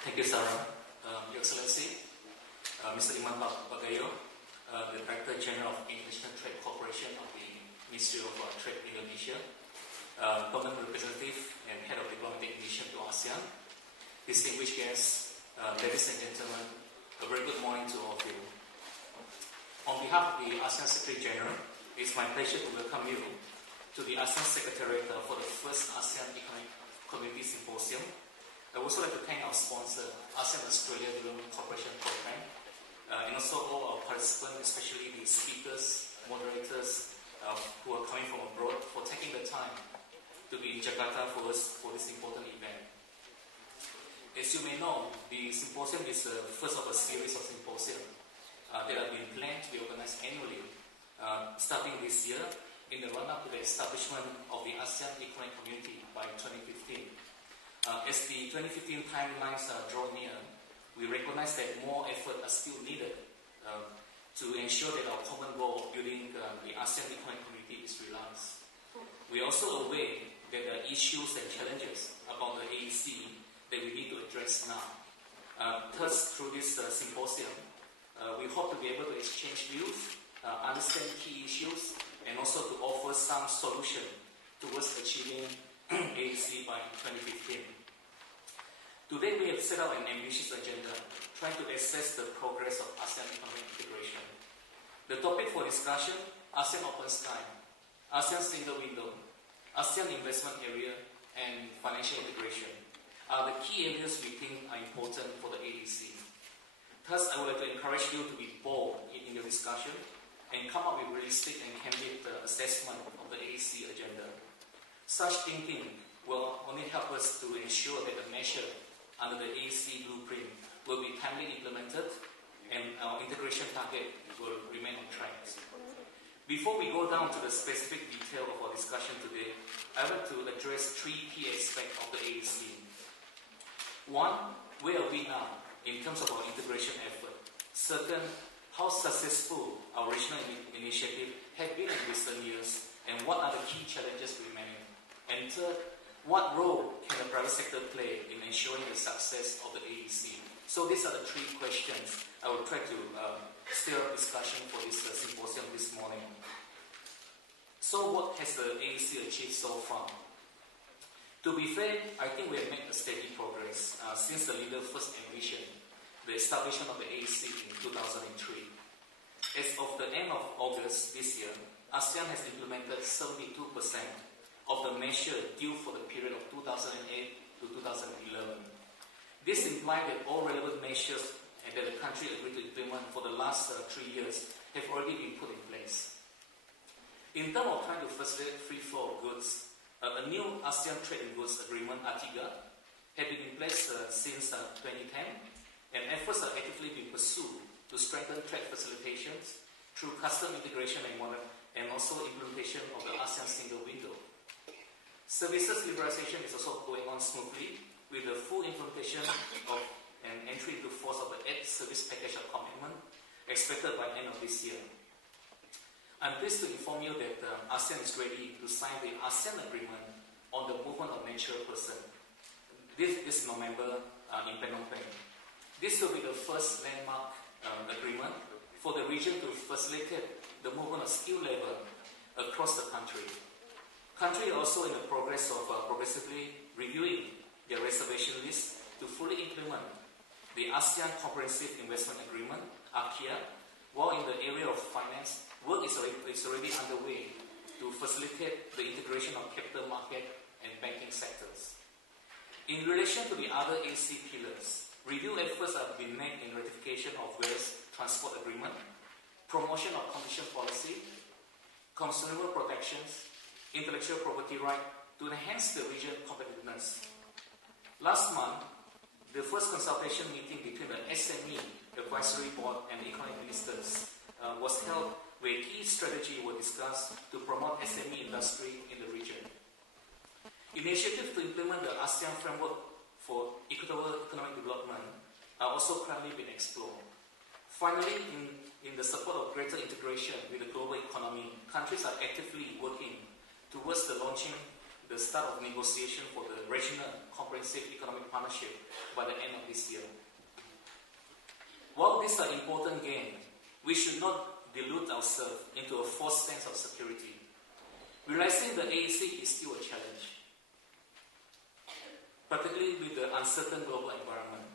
Thank you, Sarah. Your Excellency, Mr. Iman Bagayo, the Director General of International Trade Corporation of the Ministry of Trade Indonesia, Permanent Representative and Head of Diplomatic Mission to ASEAN, distinguished guests, ladies and gentlemen, a very good morning to all of you. On behalf of the ASEAN Secretary General, it's my pleasure to welcome you to the ASEAN Secretariat for the first ASEAN Economic Community Symposium. I would also like to thank our sponsor, ASEAN Australia Development Corporation Program, and also all our participants, especially the speakers, moderators who are coming from abroad, for taking the time to be in Jakarta for this important event. As you may know, the symposium is the first of a series of symposiums that have been planned to be organized annually, starting this year in the run-up to the establishment of the ASEAN Economic Community by 2015. As the 2015 timelines draw near, we recognize that more effort are still needed to ensure that our common goal of building the ASEAN Economic Community is realized. We are also aware that there are issues and challenges about the AEC that we need to address now. Thus, through this symposium, we hope to be able to exchange views, understand key issues, and also to offer some solution towards achieving AEC by 2015. Today we have set out an ambitious agenda, trying to assess the progress of ASEAN economic integration. The topic for discussion: ASEAN Open Sky, ASEAN Single Window, ASEAN Investment Area, and financial integration are the key areas we think are important for the AEC. Thus, I would like to encourage you to be bold in your discussion and come up with realistic and candid assessment of the AEC agenda. Such thinking will only help us to ensure that the measure under the AEC blueprint will be timely implemented and our integration target will remain on track. Before we go down to the specific detail of our discussion today, I would like to address three key aspects of the AEC. One, where are we now in terms of our integration effort? Second, how successful our regional initiative have been in recent years, and what are the key challenges remaining? And third, what role can the private sector play in ensuring the success of the AEC? So these are the three questions I will try to stir up discussion for this symposium this morning. So what has the AEC achieved so far? To be fair, I think we have made a steady progress since the leader first envisioned the establishment of the AEC in 2003. As of the end of August this year, ASEAN has implemented 72% of the measure due for the period of 2008 to 2011. This implies that all relevant measures that the country agreed to implement for the last 3 years have already been put in place. In terms of trying to facilitate free flow of goods, a new ASEAN Trade in Goods Agreement, ATIGA, had been in place since 2010, and efforts are actively being pursued to strengthen trade facilitations through custom integration and also implementation of the ASEAN Single Window. Services liberalization is also going on smoothly with the full implementation of an entry into force of the 8th Service Package of Commitment expected by the end of this year. I'm pleased to inform you that ASEAN is ready to sign the ASEAN Agreement on the Movement of Natural Persons this November in Phnom Penh. This will be the first landmark agreement for the region to facilitate the movement of skilled labor across the country. Country are also in the progress of progressively reviewing their reservation list to fully implement the ASEAN Comprehensive Investment Agreement, ACIA, while in the area of finance, work is already underway to facilitate the integration of capital market and banking sectors. In relation to the other AEC pillars, review efforts have been made in ratification of various transport agreement, promotion of competition policy, consumer protections, intellectual property right to enhance the region competitiveness. Last month, the first consultation meeting between the SME Advisory Board and the Economic Ministers was held where key strategy were discussed to promote SME industry in the region. Initiatives to implement the ASEAN Framework for Equitable Economic Development are also currently being explored. Finally, in the support of greater integration with the global economy, countries are actively working towards the launching the start of negotiation for the Regional Comprehensive Economic Partnership by the end of this year. While these are important gains, we should not delude ourselves into a false sense of security. Realizing the ASEAN is still a challenge, particularly with the uncertain global environment.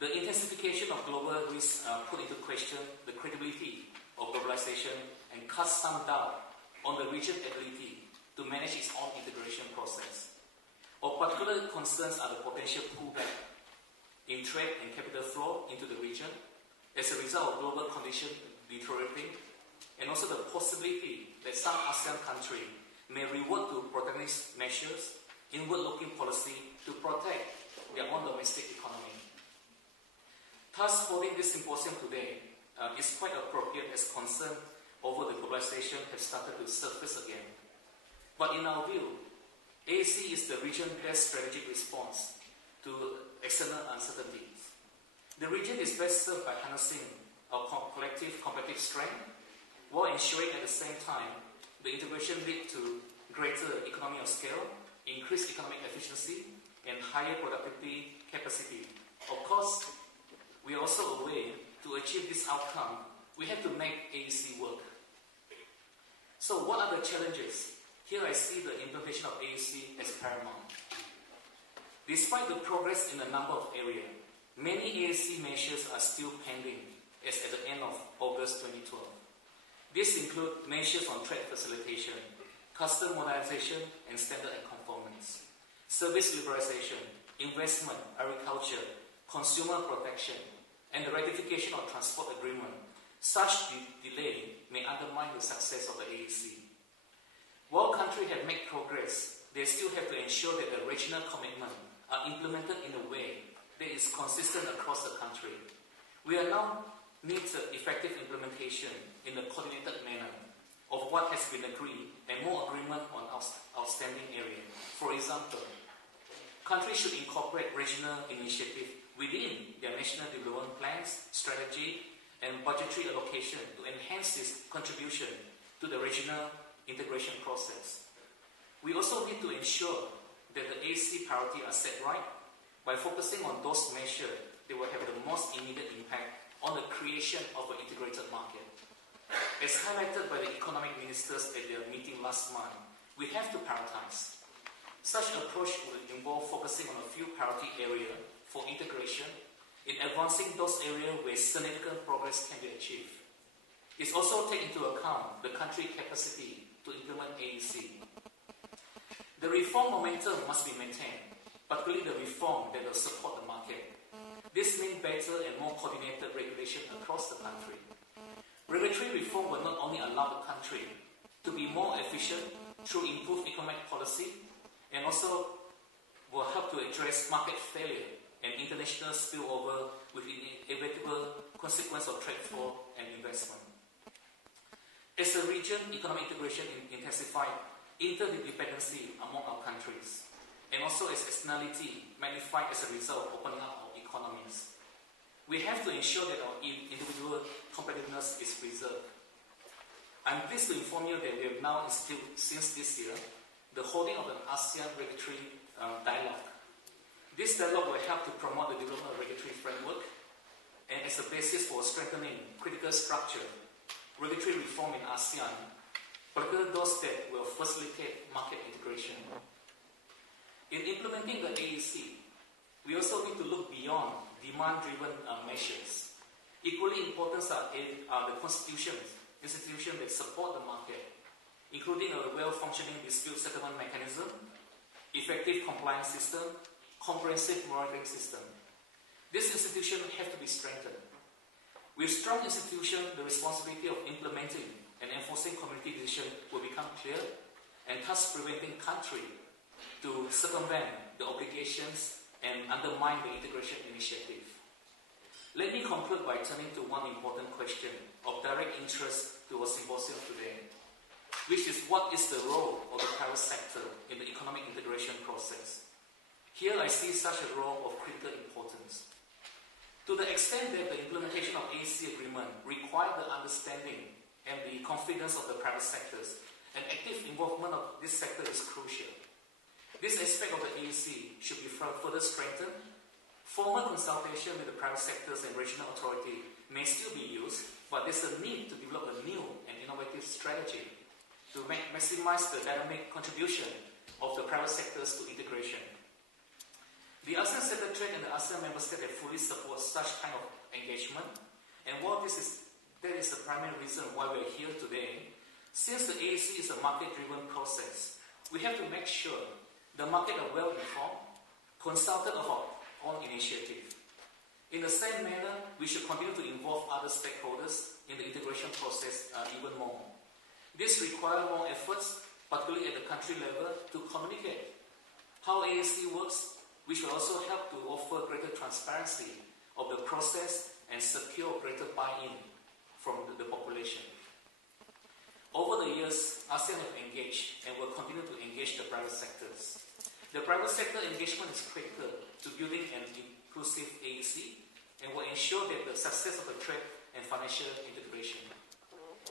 The intensification of global risks put into question the credibility of globalization and casts some doubt on the region's ability to manage its own integration process. Of particular concerns are the potential pullback in trade and capital flow into the region as a result of global conditions deteriorating, and also the possibility that some ASEAN countries may revert to protectionist measures, inward-looking policy to protect their own domestic economy. Thus, holding this symposium today is quite appropriate as concern over the globalization have started to surface again. But in our view, ASEAN is the region's best strategic response to external uncertainties. The region is best served by harnessing our collective competitive strength, while ensuring at the same time the integration lead to greater economy of scale, increased economic efficiency, and higher productivity capacity. Of course, we are also aware to achieve this outcome, we have to make ASEAN work. So what are the challenges? Here I see the implementation of ASEAN as paramount. Despite the progress in a number of areas, many ASEAN measures are still pending as at the end of August 2012. These include measures on trade facilitation, custom modernization and standard and conformance, service liberalization, investment, agriculture, consumer protection, and the ratification of transport agreement. Such delay may undermine the success of the ASEAN. While countries have made progress, they still have to ensure that the regional commitments are implemented in a way that is consistent across the country. We are now need effective implementation in a coordinated manner of what has been agreed and more agreement on outstanding areas. For example, countries should incorporate regional initiatives within their national development plans, strategy, and budgetary allocation to enhance this contribution to the regional integration process. We also need to ensure that the ASEAN priorities are set right by focusing on those measures that will have the most immediate impact on the creation of an integrated market. As highlighted by the economic ministers at their meeting last month, we have to prioritize. Such an approach will involve focusing on a few priority areas for integration in advancing those areas where significant progress can be achieved. It also takes into account the country's capacity to implement ASEAN. The reform momentum must be maintained, particularly the reform that will support the market. This means better and more coordinated regulation across the country. Regulatory reform will not only allow the country to be more efficient through improved economic policy, and also will help to address market failure and international spillover with inevitable consequence of trade flow and investment. As the region, economic integration intensified interdependency among our countries, and also as externality magnified as a result of opening up our economies. We have to ensure that our individual competitiveness is preserved. I'm pleased to inform you that we have now instituted, since this year, the holding of an ASEAN regulatory dialogue. This dialogue will help to promote the development of regulatory framework and as a basis for strengthening critical structure, regulatory reform in ASEAN, particularly those that will facilitate market integration. In implementing the ASEAN, we also need to look beyond demand-driven measures. Equally important are the institutions that support the market, including a well-functioning dispute settlement mechanism, effective compliance system, comprehensive monitoring system. These institutions have to be strengthened. With strong institutions, the responsibility of implementing and enforcing community decisions will become clear, and thus preventing countries to circumvent the obligations and undermine the integration initiative. Let me conclude by turning to one important question of direct interest to our symposium today, which is what is the role of the private sector in the economic integration process? Here I see such a role of critical importance. To the extent that the implementation of ASEAN agreement requires the understanding and the confidence of the private sectors, an active involvement of this sector is crucial. This aspect of the AEC should be further strengthened. Formal consultation with the private sectors and regional authority may still be used, but there's a need to develop a new and innovative strategy to maximize the dynamic contribution of the private sectors to integration. The ASEAN Secretariat and the ASEAN member states have fully support such kind of engagement, and while that is the primary reason why we are here today, since the AEC is a market-driven process, we have to make sure the market are well informed, consulted of our own initiative. In the same manner, we should continue to involve other stakeholders in the integration process even more. This requires more efforts, particularly at the country level, to communicate how AEC works, which will also help to offer greater transparency of the process and secure greater buy-in from the population. Over the years, ASEAN have engaged and will continue to engage the private sectors. The private sector engagement is critical to building an inclusive AEC and will ensure that the success of the trade and financial integration.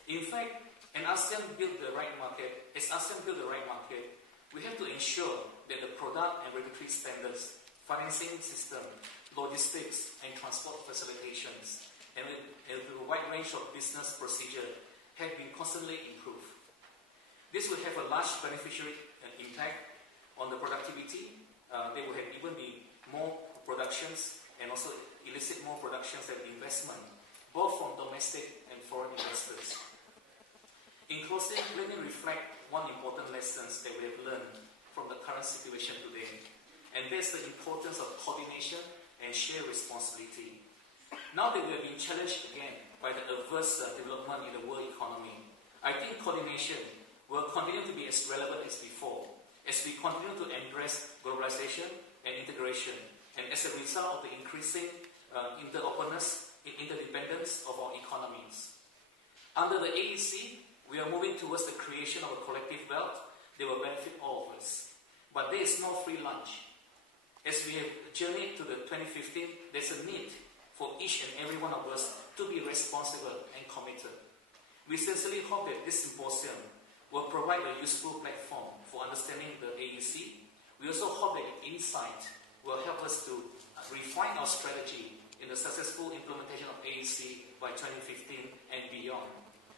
In fact, as ASEAN build the right market, we have to ensure that the product and regulatory standards, financing system, logistics, and transport facilitations, and a wide range of business procedures have been constantly improved. This will have a large beneficial impact on the productivity. There will have even be more productions and also elicit more productions and investment, both from domestic and foreign investors. In closing, let me reflect one important lesson that we have learned from the current situation today, and that's the importance of coordination and shared responsibility. Now that we are being challenged again by the adverse development in the world economy, I think coordination will continue to be as relevant as before, as we continue to embrace globalization and integration, and as a result of the increasing interopenness and interdependence of our economies. Under the AEC, we are moving towards the creation of a collective wealth that will benefit all of us. But there is no free lunch. As we have journeyed to the 2015, there's a need for each and every one of us to be responsible and committed. We sincerely hope that this symposium will provide a useful platform for understanding the AEC. We also hope that the insight will help us to refine our strategy in the successful implementation of AEC by 2015 and beyond.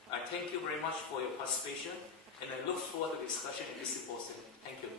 I thank you very much for your participation, and I look forward to discussion in this symposium. Thank you.